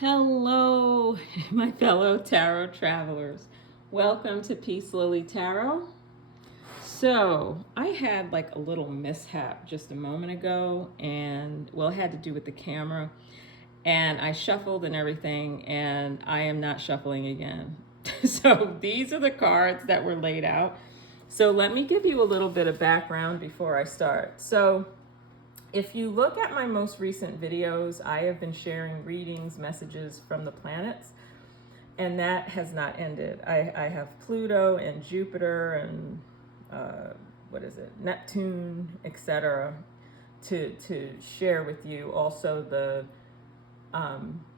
Hello, my fellow tarot travelers. Welcome to Peace Lily Tarot. So, I had like a little mishap just a moment ago, and well, it had to do with the camera. And I shuffled and everything, and I am not shuffling again. So, these are the cards that were laid out. So, let me give you a little bit of background before I start. So, if you look at my most recent videos, I have been sharing readings, messages from the planets, and that has not ended. I have Pluto and Jupiter and Neptune, etc. to share with you. Also the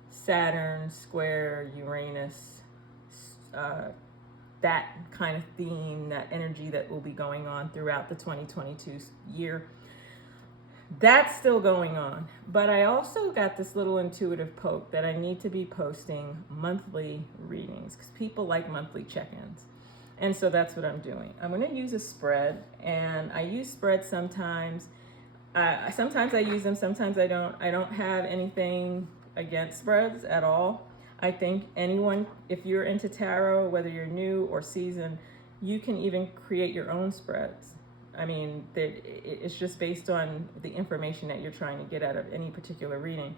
Saturn square Uranus, that kind of theme, that energy that will be going on throughout the 2022 year. That's still going on, but I also got this little intuitive poke that I need to be posting monthly readings because people like monthly check-ins. And so that's what I'm doing. I'm going to use a spread, and I use spreads sometimes. Sometimes I use them, sometimes I don't. I don't have anything against spreads at all. I think anyone, if you're into tarot, whether you're new or seasoned, you can even create your own spreads. I mean, it's just based on the information that you're trying to get out of any particular reading.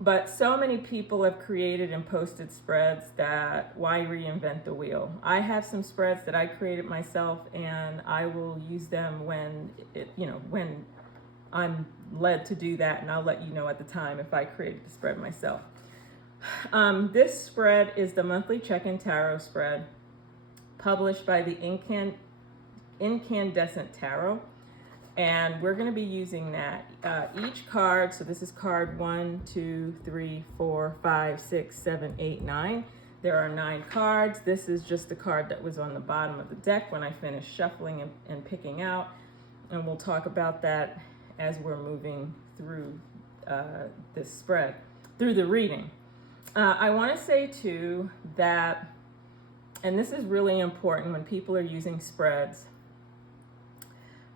But so many people have created and posted spreads that why reinvent the wheel? I have some spreads that I created myself, and I will use them when when I'm led to do that, and I'll let you know at the time if I created the spread myself. This spread is the monthly check-in tarot spread published by the Incandescent Tarot, and we're going to be using that. Each card, so this is card 1, 2, 3, 4, 5, 6, 7, 8, 9. There are 9 cards. This is just the card that was on the bottom of the deck when I finished shuffling and picking out, and we'll talk about that as we're moving through this spread, through the reading. I want to say too that, and this is really important when people are using spreads,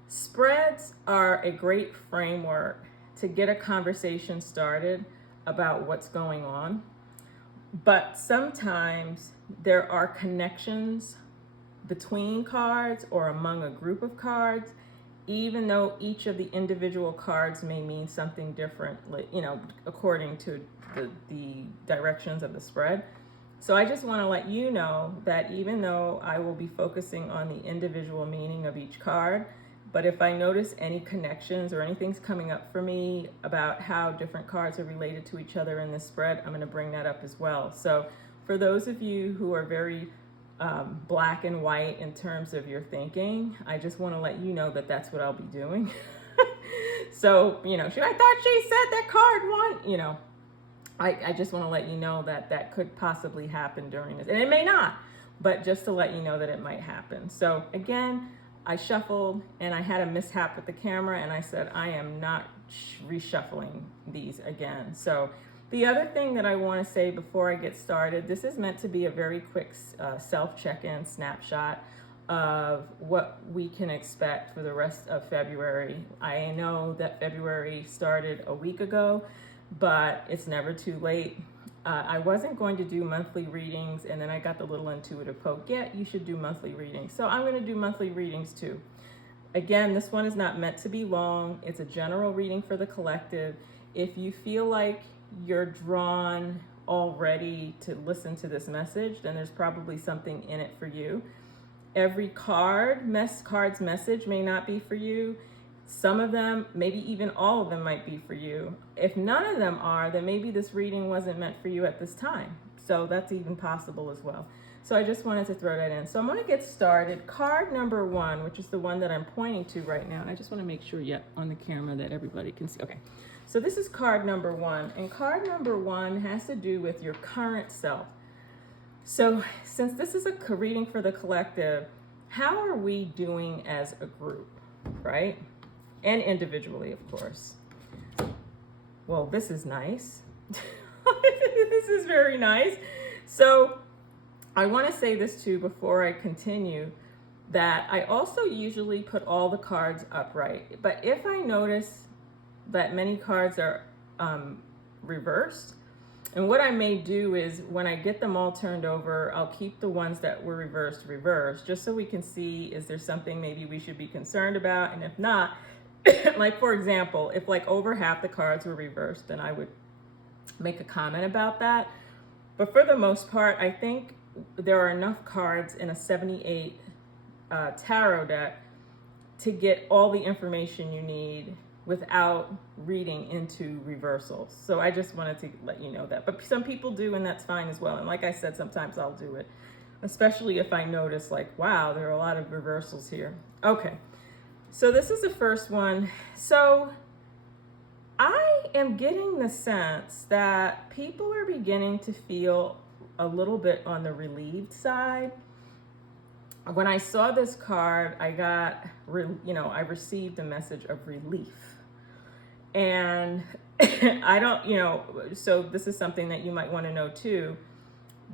spreads are a great framework to get a conversation started about what's going on. But sometimes there are connections between cards or among a group of cards, even though each of the individual cards may mean something different, according to the directions of the spread. So I just want to let you know that even though I will be focusing on the individual meaning of each card, but if I notice any connections or anything's coming up for me about how different cards are related to each other in this spread, I'm going to bring that up as well. So for those of you who are very black and white in terms of your thinking, I just want to let you know that that's what I'll be doing. So, I thought she said that card won, I just want to let you know that that could possibly happen during this. And it may not, but just to let you know that it might happen. So again, I shuffled and I had a mishap with the camera, and I said, I am not reshuffling these again. So the other thing that I want to say before I get started, this is meant to be a very quick self-check-in snapshot of what we can expect for the rest of February. I know that February started a week ago, but it's never too late. I wasn't going to do monthly readings, and then I got the little intuitive poke, yeah, you should do monthly readings. So I'm going to do monthly readings too. Again, this one is not meant to be long. It's a general reading for the collective. If you feel like you're drawn already to listen to this message, then there's probably something in it for you. Every card's message may not be for you. Some of them, maybe even all of them, might be for you. If none of them are, then maybe this reading wasn't meant for you at this time. So that's even possible as well. So I just wanted to throw that in. So I'm going to get started. Card number 1, which is the one that I'm pointing to right now. I just want to make sure, on the camera that everybody can see. Okay. So this is card number 1. And card number 1 has to do with your current self. So since this is a reading for the collective, how are we doing as a group, right? And individually, of course. Well, this is nice. This is very nice. So I want to say this too before I continue, that I also usually put all the cards upright. But if I notice that many cards are reversed, And what I may do is when I get them all turned over, I'll keep the ones that were reversed, just so we can see, is there something maybe we should be concerned about? And if not, like for example, if like over half the cards were reversed, then I would make a comment about that. But for the most part, I think there are enough cards in a 78 tarot deck to get all the information you need without reading into reversals. So I just wanted to let you know that. But some people do, and that's fine as well. And like I said, sometimes I'll do it, especially if I notice like, wow, there are a lot of reversals here. Okay, so this is the first one. So I am getting the sense that people are beginning to feel a little bit on the relieved side. When I saw this card, I got, I received a message of relief. And I don't, so this is something that you might want to know too,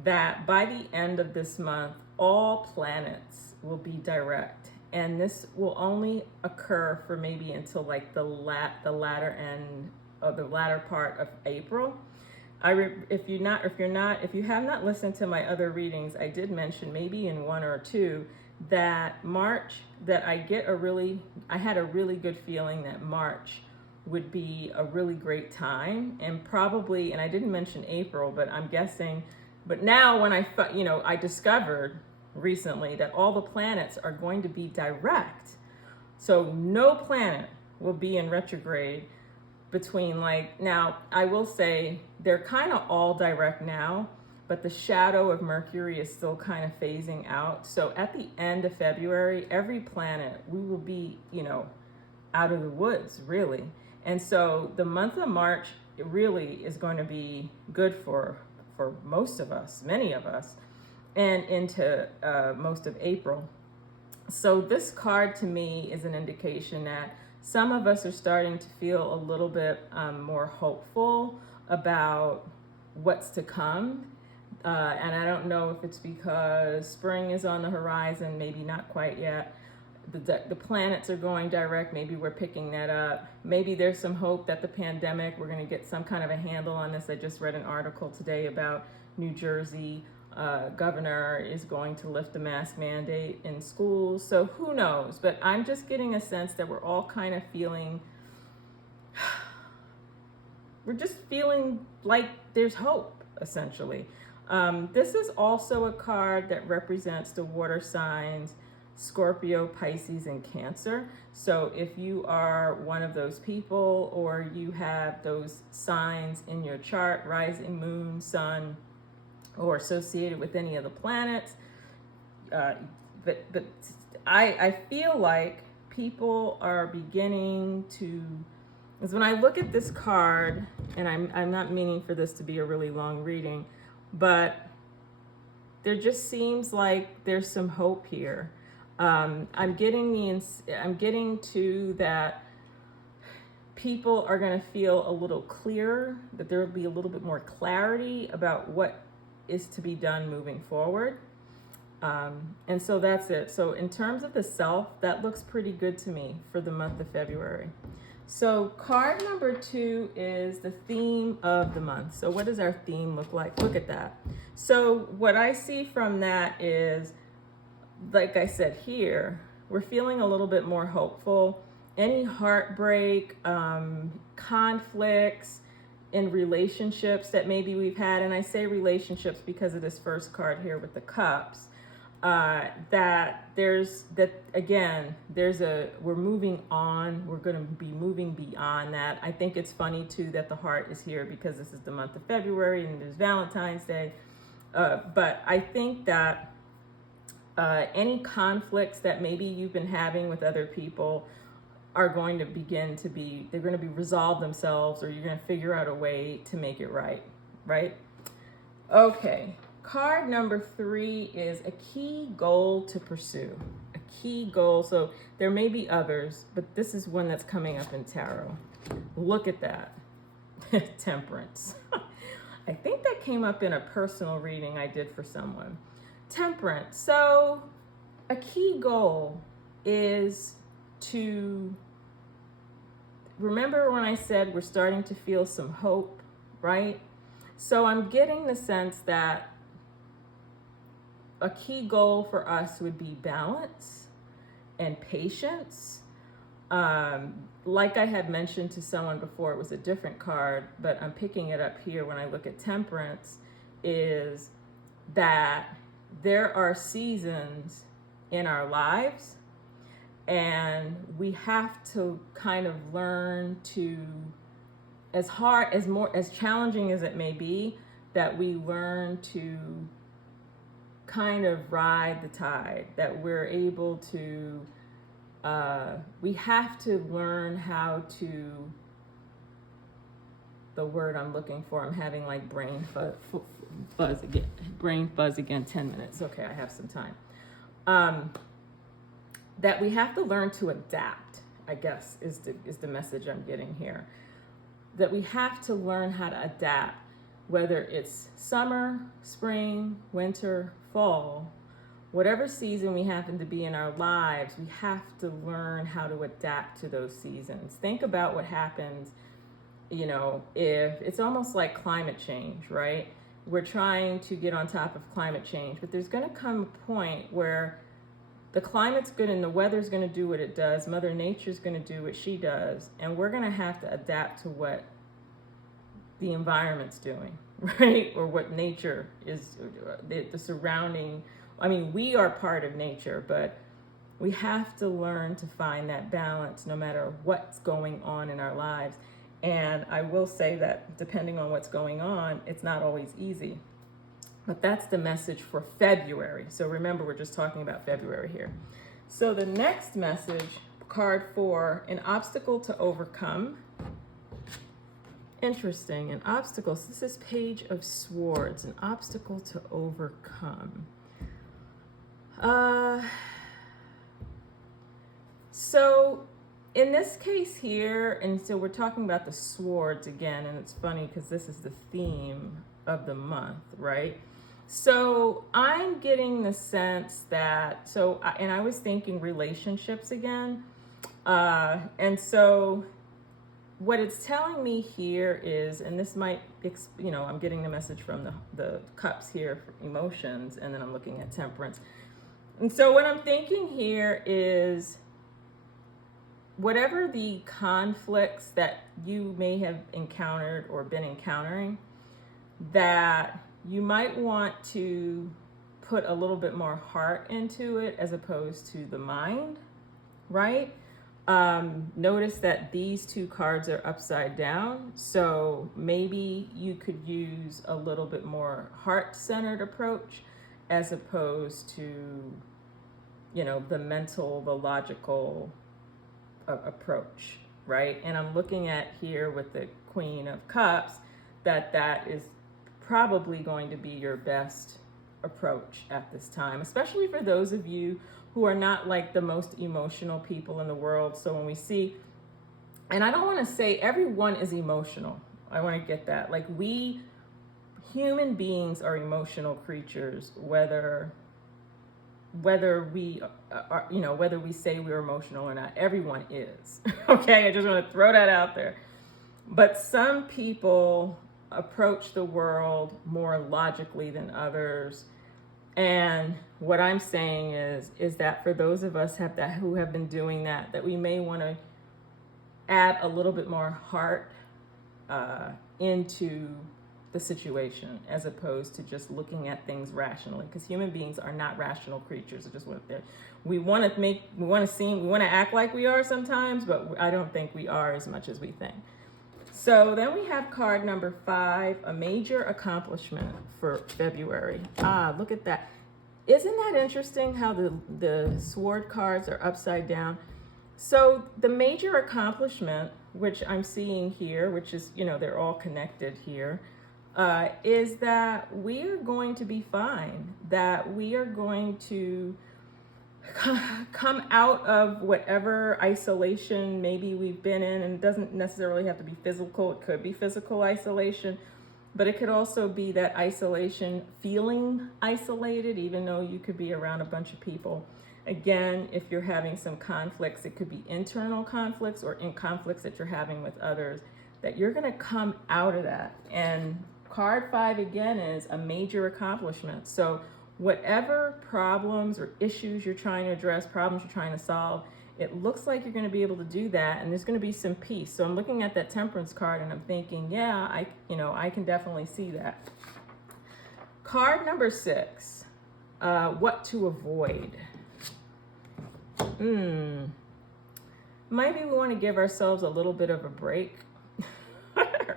that by the end of this month, all planets will be direct. And this will only occur for maybe until like the latter end of the latter part of April. If you have not listened to my other readings, I did mention maybe in one or two that March, that I had a really good feeling that March would be a really great time, and probably, and I didn't mention April, but I'm guessing, but now when I discovered recently that all the planets are going to be direct. So no planet will be in retrograde between now, I will say they're kind of all direct now, but the shadow of Mercury is still kind of phasing out. So at the end of February, every planet, we will be, out of the woods, really. And so the month of March, it really is going to be good for most of us, many of us, and into most of April. So this card to me is an indication that some of us are starting to feel a little bit more hopeful about what's to come. And I don't know if it's because spring is on the horizon, maybe not quite yet. The planets are going direct, maybe we're picking that up. Maybe there's some hope that the pandemic, we're going to get some kind of a handle on this. I just read an article today about New Jersey. Governor is going to lift the mask mandate in schools. So who knows? But I'm just getting a sense that we're all kind of feeling, we're just feeling like there's hope, essentially. This is also a card that represents the water signs, Scorpio, Pisces, and Cancer. So if you are one of those people, or you have those signs in your chart, rising moon, sun, or associated with any of the planets, but I feel like people are beginning to, because when I look at this card, and I'm not meaning for this to be a really long reading, but there just seems like there's some hope here. I'm getting to that people are going to feel a little clearer, that there will be a little bit more clarity about what is to be done moving forward. And so that's it. So in terms of the self, that looks pretty good to me for the month of February. So card number 2 is the theme of the month. So what does our theme look like? Look at that. So what I see from that is, like I said here, we're feeling a little bit more hopeful. Any heartbreak, conflicts in relationships that maybe we've had, and I say relationships because of this first card here with the cups, we're moving on. We're going to be moving beyond that. I think it's funny too that the heart is here because this is the month of February and there's Valentine's Day. But I think that any conflicts that maybe you've been having with other people are going to they're going to be resolve themselves, or you're going to figure out a way to make it right? Okay. Card number 3 is a key goal to pursue. A key goal. So there may be others, but this is one that's coming up in tarot. Look at that. Temperance. I think that came up in a personal reading I did for someone. Temperance. So a key goal is to remember when I said we're starting to feel some hope, right? So I'm getting the sense that a key goal for us would be balance and patience. Like I had mentioned to someone before, it was a different card, but I'm picking it up here when I look at temperance, is that there are seasons in our lives, and we have to kind of learn to, as hard, as challenging as it may be, that we learn to kind of ride the tide, that we're able to, we have to learn how to, the word I'm looking for, I'm having like brain fuzz again, 10 minutes. Okay, I have some time. That we have to learn to adapt, I guess, is the message I'm getting here. That we have to learn how to adapt, whether it's summer, spring, winter, fall, whatever season we happen to be in our lives, we have to learn how to adapt to those seasons. Think about what happens, if it's almost like climate change, right? We're trying to get on top of climate change, but there's going to come a point where the climate's good and the weather's going to do what it does. Mother Nature's going to do what she does. And we're going to have to adapt to what the environment's doing, right? Or what nature is, the surrounding. I mean, we are part of nature, but we have to learn to find that balance no matter what's going on in our lives. And I will say that depending on what's going on, it's not always easy. But that's the message for February. So remember, we're just talking about February here. So the next message, card 4, an obstacle to overcome. Interesting, an obstacle. So this is Page of Swords, an obstacle to overcome. So in this case here, and so we're talking about the swords again, and it's funny because this is the theme of the month, right? So I'm getting the sense that, and I was thinking relationships again. And so what it's telling me here is, and this might, I'm getting the message from the cups here for emotions, and then I'm looking at temperance. And so what I'm thinking here is, whatever the conflicts that you may have encountered or been encountering, that you might want to put a little bit more heart into it as opposed to the mind, right? Notice that these two cards are upside down, so maybe you could use a little bit more heart-centered approach as opposed to, the mental, the logical approach, right? And I'm looking at here with the Queen of Cups that is probably going to be your best approach at this time, especially for those of you who are not like the most emotional people in the world. So when we see, and I don't want to say everyone is emotional, I want to get that. Like, we human beings are emotional creatures, whether we are, whether we say we're emotional or not, everyone is. Okay, I just want to throw that out there. But some people approach the world more logically than others. And what I'm saying is that for those of us who have been doing that we may want to add a little bit more heart into the situation as opposed to just looking at things rationally, because human beings are not rational creatures. It's just what we want to act like we are sometimes, but I don't think we are as much as we think. So then we have card number 5, a major accomplishment for February. Look at that. Isn't that interesting how the sword cards are upside down? So the major accomplishment, which I'm seeing here, which is, they're all connected here, is that we are going to be fine, that we are going to come out of whatever isolation maybe we've been in. And it doesn't necessarily have to be physical. It could be physical isolation, but it could also be that isolation, feeling isolated, even though you could be around a bunch of people. Again, if you're having some conflicts, it could be internal conflicts or in conflicts that you're having with others, that you're going to come out of that. And Card 5 again is a major accomplishment. So whatever problems or issues you're trying to address, problems you're trying to solve, it looks like you're going to be able to do that, and there's going to be some peace. So I'm looking at that Temperance card and I'm thinking, yeah, I can definitely see that. Card number 6, what to avoid. Maybe we want to give ourselves a little bit of a break,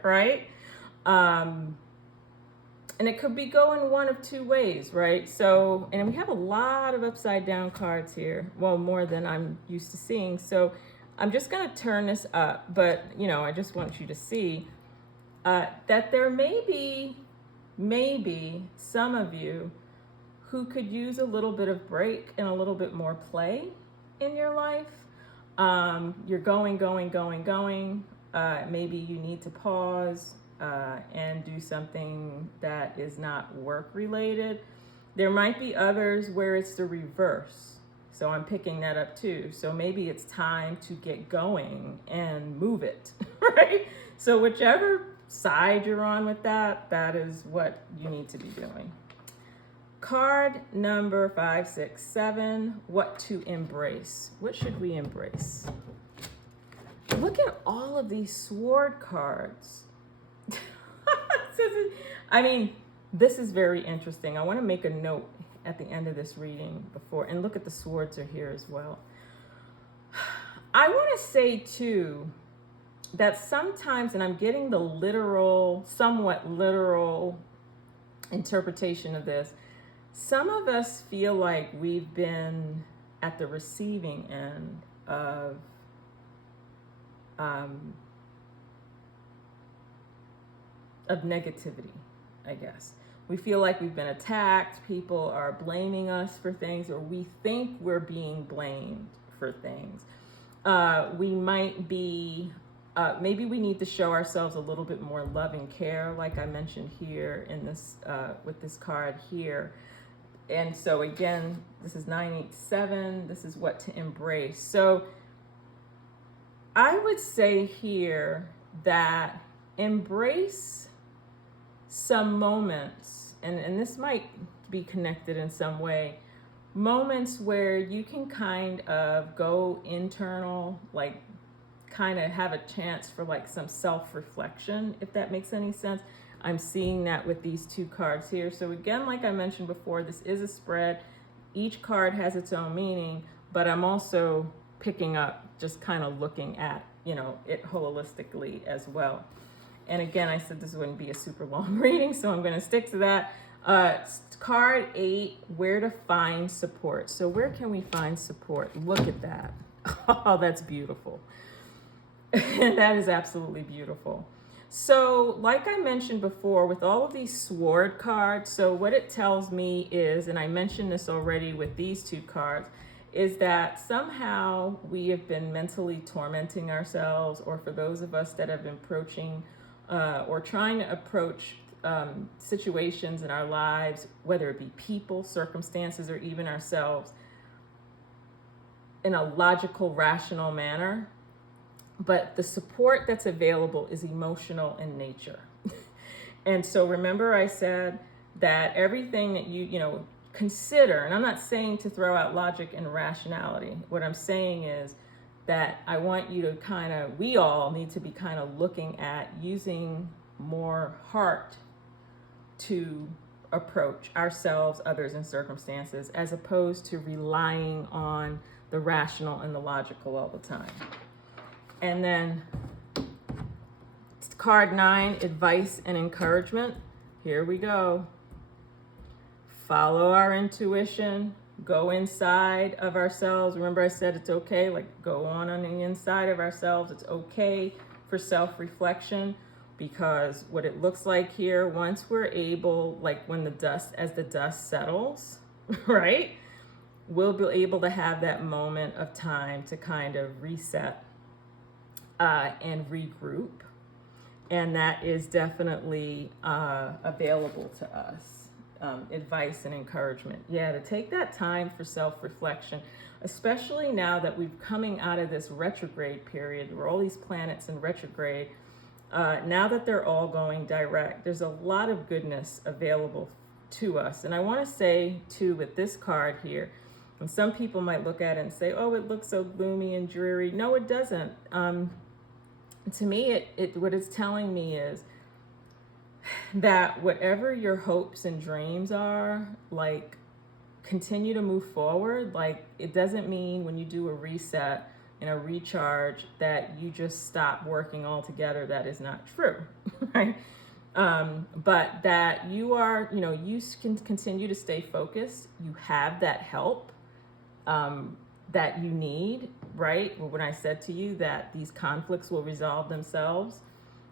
right? And it could be going one of two ways, right? So, and we have a lot of upside down cards here. Well, more than I'm used to seeing. So I'm just going to turn this up, but I just want you to see that there may be some of you who could use a little bit of break and a little bit more play in your life. You're going. Maybe you need to pause and do something that is not work related. There might be others where it's the reverse. So I'm picking that up too. So maybe it's time to get going and move it, right? So whichever side you're on with that, that is what you need to be doing. Card number 5, 6, 7, what to embrace. What should we embrace? Look at all of these sword cards. I mean, this is very interesting. I want to make a note at the end of this reading and look at the swords are here as well. I want to say too, that sometimes, and I'm getting the somewhat literal interpretation of this, some of us feel like we've been at the receiving end of negativity, I guess. We feel like we've been attacked, people are blaming us for things, or we think we're being blamed for things. We might be, maybe we need to show ourselves a little bit more love and care, like I mentioned here in this, with this card here. And so again, this is 9, 8, 7, this is what to embrace. So I would say here that embrace some moments, and this might be connected in some way, moments where you can kind of go internal, like kind of have a chance for like some self-reflection, if that makes any sense. I'm seeing that with these two cards here. So again, like I mentioned before, this is a spread. Each card has its own meaning, but I'm also picking up, just kind of looking at, it holistically as well. And again, I said this wouldn't be a super long reading, so I'm going to stick to that. Card 8, where to find support. So where can we find support? Look at that. Oh, that's beautiful. That is absolutely beautiful. So like I mentioned before, with all of these sword cards, so what it tells me is, and I mentioned this already with these two cards, is that somehow we have been mentally tormenting ourselves, or for those of us that have been approaching or trying to approach situations in our lives, whether it be people, circumstances, or even ourselves, in a logical, rational manner. But the support that's available is emotional in nature. And so remember I said that everything that you consider, and I'm not saying to throw out logic and rationality. What I'm saying is that I want you to we all need to be kind of looking at using more heart to approach ourselves, others, and circumstances, as opposed to relying on the rational and the logical all the time. And then card 9, advice and encouragement. Here we go. Follow our intuition, go inside of ourselves. Remember I said it's okay, like go on the inside of ourselves. It's okay for self-reflection, because what it looks like here, once we're able, like as the dust settles, right? We'll be able to have that moment of time to kind of reset and regroup. And that is definitely available to us. Advice and encouragement. Yeah, to take that time for self-reflection, especially now that we're coming out of this retrograde period where all these planets in retrograde. Now that they're all going direct, there's a lot of goodness available to us. And I want to say, too, with this card here, and some people might look at it and say, oh, it looks so gloomy and dreary. No, it doesn't. To me, what it's telling me is that whatever your hopes and dreams are, like, continue to move forward. Like, it doesn't mean when you do a reset and a recharge that you just stop working altogether. That is not true, right? But that you are, you can continue to stay focused. You have that help that you need, right? When I said to you that these conflicts will resolve themselves.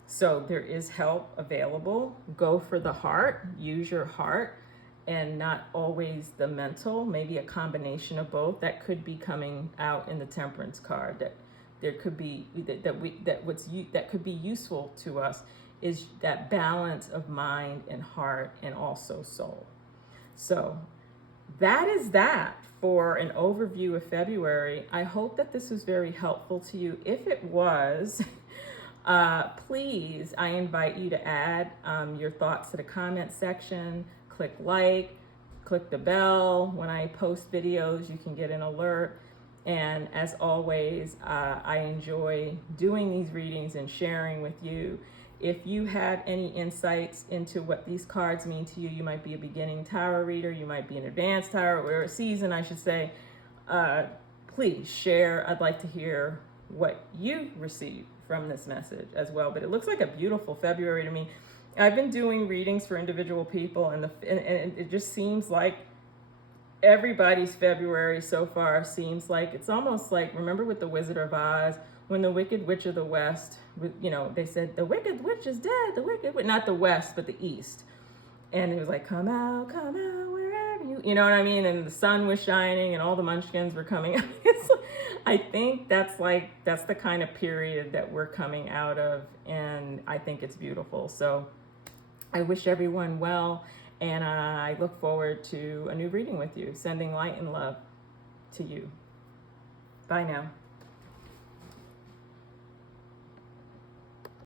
So there is help available. Go for the heart, use your heart, and not always the mental, maybe a combination of both. That could be coming out in the Temperance card. That there could be that could be useful to us is that balance of mind and heart and also soul. So that is that for an overview of February. I hope that this was very helpful to you. If it was, please, I invite you to add your thoughts to the comment section. Click like, click the bell. When I post videos, you can get an alert. And as always, I enjoy doing these readings and sharing with you. If you have any insights into what these cards mean to you, you might be a beginning tarot reader, you might be an advanced tarot, or a season, I should say, please share. I'd like to hear what you received from this message as well. But it looks like a beautiful February to me. I've been doing readings for individual people, and it just seems like everybody's February so far seems like it's almost like, remember with the Wizard of Oz, when the Wicked Witch of the West, they said, the Wicked Witch is dead, the Wicked Witch, not the West, but the East. And it was like, come out, wherever you know what I mean? And the sun was shining and all the munchkins were coming out. I think that's the kind of period that we're coming out of. And I think it's beautiful. So I wish everyone well. And I look forward to a new reading with you. Sending light and love to you. Bye now.